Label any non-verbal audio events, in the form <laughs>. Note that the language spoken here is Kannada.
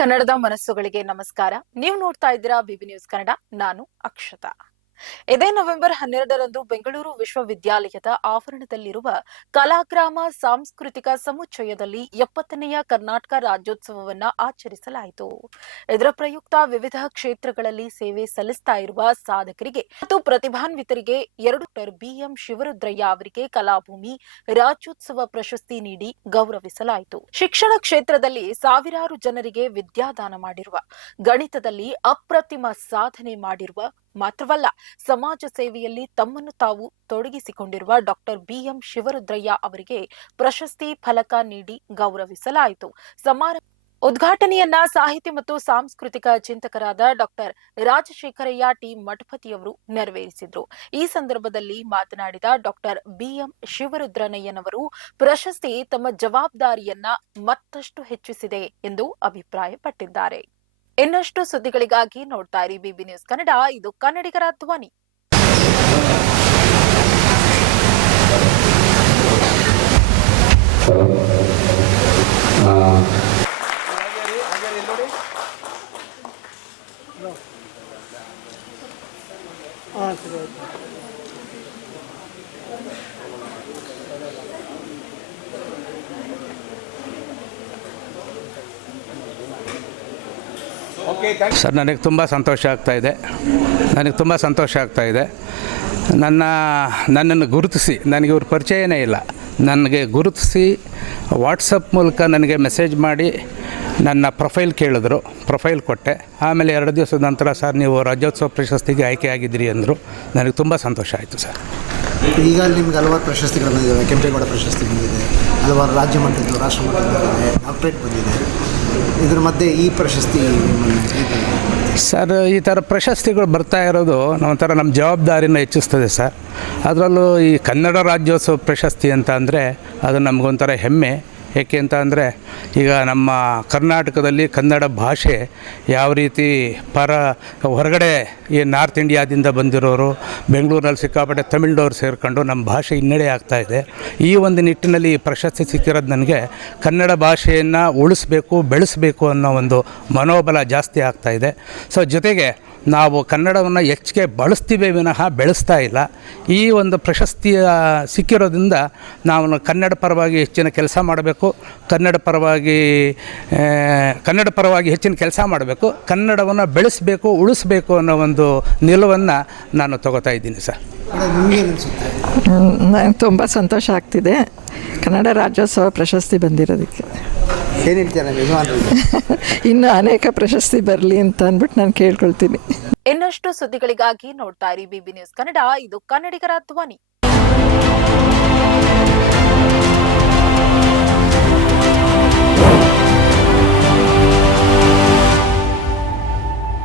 ಕನ್ನಡದ ಮನಸ್ಸುಗಳಿಗೆ ನಮಸ್ಕಾರ. ನೀವು ನೋಡ್ತಾ ಇದ್ದೀರಾ ಬಿಬಿ ನ್ಯೂಸ್ ಕನ್ನಡ. ನಾನು ಅಕ್ಷತಾ. ಇದೇ ನವೆಂಬರ್ ಹನ್ನೆರಡರಂದು ಬೆಂಗಳೂರು ವಿಶ್ವವಿದ್ಯಾಲಯದ ಆವರಣದಲ್ಲಿರುವ ಕಲಾಗ್ರಾಮ ಸಾಂಸ್ಕೃತಿಕ ಸಮುಚ್ಚಯದಲ್ಲಿ ಎಪ್ಪತ್ತನೆಯ ಕರ್ನಾಟಕ ರಾಜ್ಯೋತ್ಸವವನ್ನು ಆಚರಿಸಲಾಯಿತು. ಇದರ ಪ್ರಯುಕ್ತ ವಿವಿಧ ಕ್ಷೇತ್ರಗಳಲ್ಲಿ ಸೇವೆ ಸಲ್ಲಿಸ್ತಾ ಇರುವ ಸಾಧಕರಿಗೆ ಮತ್ತು ಪ್ರತಿಭಾನ್ವಿತರಿಗೆ ಎರಡು ಡಾಕ್ಟರ್ ಬಿಎಂ ಶಿವರುದ್ರಯ್ಯ ಅವರಿಗೆ ಕಲಾಭೂಮಿ ರಾಜ್ಯೋತ್ಸವ ಪ್ರಶಸ್ತಿ ನೀಡಿ ಗೌರವಿಸಲಾಯಿತು. ಶಿಕ್ಷಣ ಕ್ಷೇತ್ರದಲ್ಲಿ ಸಾವಿರಾರು ಜನರಿಗೆ ವಿದ್ಯಾದಾನ ಮಾಡಿರುವ, ಗಣಿತದಲ್ಲಿ ಅಪ್ರತಿಮ ಸಾಧನೆ ಮಾಡಿರುವ ಮಾತ್ರವಲ್ಲ, ಸಮಾಜ ಸೇವೆಯಲ್ಲಿ ತಮ್ಮನ್ನು ತಾವು ತೊಡಗಿಸಿಕೊಂಡಿರುವ ಡಾಕ್ಟರ್ ಬಿಎಂ ಶಿವರುದ್ರಯ್ಯ ಅವರಿಗೆ ಪ್ರಶಸ್ತಿ ಫಲಕ ನೀಡಿ ಗೌರವಿಸಲಾಯಿತು. ಸಮಾರಂಭ ಉದ್ಘಾಟನೆಯನ್ನ ಸಾಹಿತ್ಯ ಮತ್ತು ಸಾಂಸ್ಕೃತಿಕ ಚಿಂತಕರಾದ ಡಾಕ್ಟರ್ ರಾಜಶೇಖರಯ್ಯ ಟಿ. ಮಠಪತಿಯವರು ನೆರವೇರಿಸಿದ್ರು. ಈ ಸಂದರ್ಭದಲ್ಲಿ ಮಾತನಾಡಿದ ಡಾಕ್ಟರ್ ಬಿಎಂ ಶಿವರುದ್ರನಯ್ಯನವರು, ಪ್ರಶಸ್ತಿ ತಮ್ಮ ಜವಾಬ್ದಾರಿಯನ್ನ ಮತ್ತಷ್ಟು ಹೆಚ್ಚಿಸಿದೆ ಎಂದು ಅಭಿಪ್ರಾಯಪಟ್ಟಿದ್ದಾರೆ. ಇನ್ನಷ್ಟು ಸುದ್ದಿಗಳಿಗಾಗಿ ನೋಡ್ತಾ ಇರಿ ಬಿಬಿ ನ್ಯೂಸ್ ಕನ್ನಡ ಇದು ಕನ್ನಡಿಗರ ಧ್ವನಿ. ನನಗೆ ತುಂಬ ಸಂತೋಷ ಆಗ್ತಾ ಇದೆ. ನನಗೆ ತುಂಬ ಸಂತೋಷ ಆಗ್ತಾ ಇದೆ. ನನ್ನ, ನನ್ನನ್ನು ಗುರುತಿಸಿ, ನನಗೆ ಇವ್ರ ಪರಿಚಯನೇ ಇಲ್ಲ. ನನಗೆ ಗುರುತಿಸಿ ವಾಟ್ಸಪ್ ಮೂಲಕ ನನಗೆ ಮೆಸೇಜ್ ಮಾಡಿ ನನ್ನ ಪ್ರೊಫೈಲ್ ಕೇಳಿದ್ರು, ಪ್ರೊಫೈಲ್ ಕೊಟ್ಟೆ. ಆಮೇಲೆ ಎರಡು ದಿವಸದ ನಂತರ, ಸರ್, ನೀವು ರಾಜ್ಯೋತ್ಸವ ಪ್ರಶಸ್ತಿಗೆ ಆಯ್ಕೆಯಾಗಿದ್ದೀರಿ ಅಂದರು. ನನಗೆ ತುಂಬ ಸಂತೋಷ ಆಯಿತು, ಸರ್. ಈಗ ನಿಮ್ಗೆ ಹಲವಾರು ಪ್ರಶಸ್ತಿಗಳು ಬಂದಿದ್ದಾವೆ. ಕೆಂಪೇಗೌಡ ಪ್ರಶಸ್ತಿ ಬಂದಿದೆ. ಹಲವಾರು ರಾಜ್ಯ ಮಟ್ಟದ್ದು, ರಾಷ್ಟ್ರ ಮಟ್ಟದ್ದು ಡಾಕ್ಟ್ರೇಟ್ ಬಂದಿದೆ. ಇದ್ರ ಮಧ್ಯೆ ಈ ಪ್ರಶಸ್ತಿ ಸರ್, ಈ ಥರ ಪ್ರಶಸ್ತಿಗಳು ಬರ್ತಾ ಇರೋದು ಒಂಥರ ನಮ್ಮ ಜವಾಬ್ದಾರಿನ ಹೆಚ್ಚಿಸ್ತದೆ ಸರ್. ಅದರಲ್ಲೂ ಈ ಕನ್ನಡ ರಾಜ್ಯೋತ್ಸವ ಪ್ರಶಸ್ತಿ ಅಂತ ಅಂದರೆ ಅದು ನಮಗೊಂಥರ ಹೆಮ್ಮೆ. ಏಕೆ ಅಂತ ಅಂದರೆ, ಈಗ ನಮ್ಮ ಕರ್ನಾಟಕದಲ್ಲಿ ಕನ್ನಡ ಭಾಷೆ ಯಾವ ರೀತಿ ಪರ ಹೊರಗಡೆ ಈ ನಾರ್ತ್ ಇಂಡಿಯಾದಿಂದ ಬಂದಿರೋರು ಬೆಂಗಳೂರಲ್ಲಿ ಸಿಕ್ಕಾಪಟ್ಟೆ ತಮಿಳ್ನವ್ರು ಸೇರಿಕೊಂಡು ನಮ್ಮ ಭಾಷೆ ಹಿನ್ನಡೆ ಇದೆ. ಈ ಒಂದು ನಿಟ್ಟಿನಲ್ಲಿ ಪ್ರಶಸ್ತಿ ಸಿಕ್ಕಿರೋದು ನನಗೆ ಕನ್ನಡ ಭಾಷೆಯನ್ನು ಉಳಿಸ್ಬೇಕು, ಬೆಳೆಸಬೇಕು ಅನ್ನೋ ಒಂದು ಮನೋಬಲ ಜಾಸ್ತಿ ಆಗ್ತಾ ಇದೆ. ಸೊ ಜೊತೆಗೆ ನಾವು ಕನ್ನಡವನ್ನು ಹೆಚ್ಚಿಗೆ ಬಳಸ್ತೀವಿ ವಿನಃ ಬೆಳೆಸ್ತಾ ಇಲ್ಲ. ಈ ಒಂದು ಪ್ರಶಸ್ತಿಯ ಸಿಕ್ಕಿರೋದ್ರಿಂದ ನಾವು ಕನ್ನಡ ಪರವಾಗಿ ಹೆಚ್ಚಿನ ಕೆಲಸ ಮಾಡಬೇಕು. ಕನ್ನಡ ಪರವಾಗಿ ಕನ್ನಡ ಪರವಾಗಿ ಹೆಚ್ಚಿನ ಕೆಲಸ ಮಾಡಬೇಕು. ಕನ್ನಡವನ್ನು ಬೆಳೆಸಬೇಕು ಉಳಿಸ್ಬೇಕು ಅನ್ನೋ ಒಂದು ನಿಲುವನ್ನು ನಾನು ತಗೋತಾ ಇದ್ದೀನಿ ಸರ್. ನನಗೆ ತುಂಬ ಸಂತೋಷ ಆಗ್ತಿದೆ. ಕನ್ನಡ ರಾಜ್ಯೋತ್ಸವ ಪ್ರಶಸ್ತಿ ಬಂದಿರೋದಕ್ಕೆ. ಏನು ಹೇಳ್ತೀರಾ <laughs> ಇನ್ನು ಅನೇಕ ಪ್ರಶಸ್ತಿ ಬರಲಿ ಅಂತ ಅಂದ್ಬಿಟ್ಟು ನಾನು ಕೇಳ್ಕೊಳ್ತೀನಿ. ಇನ್ನಷ್ಟು ಸುದ್ದಿಗಳಿಗಾಗಿ ನೋಡ್ತಾ ಇರಿ ಬಿಬಿ ನ್ಯೂಸ್ ಕನ್ನಡ ಇದು ಕನ್ನಡಿಗರ ಧ್ವನಿ.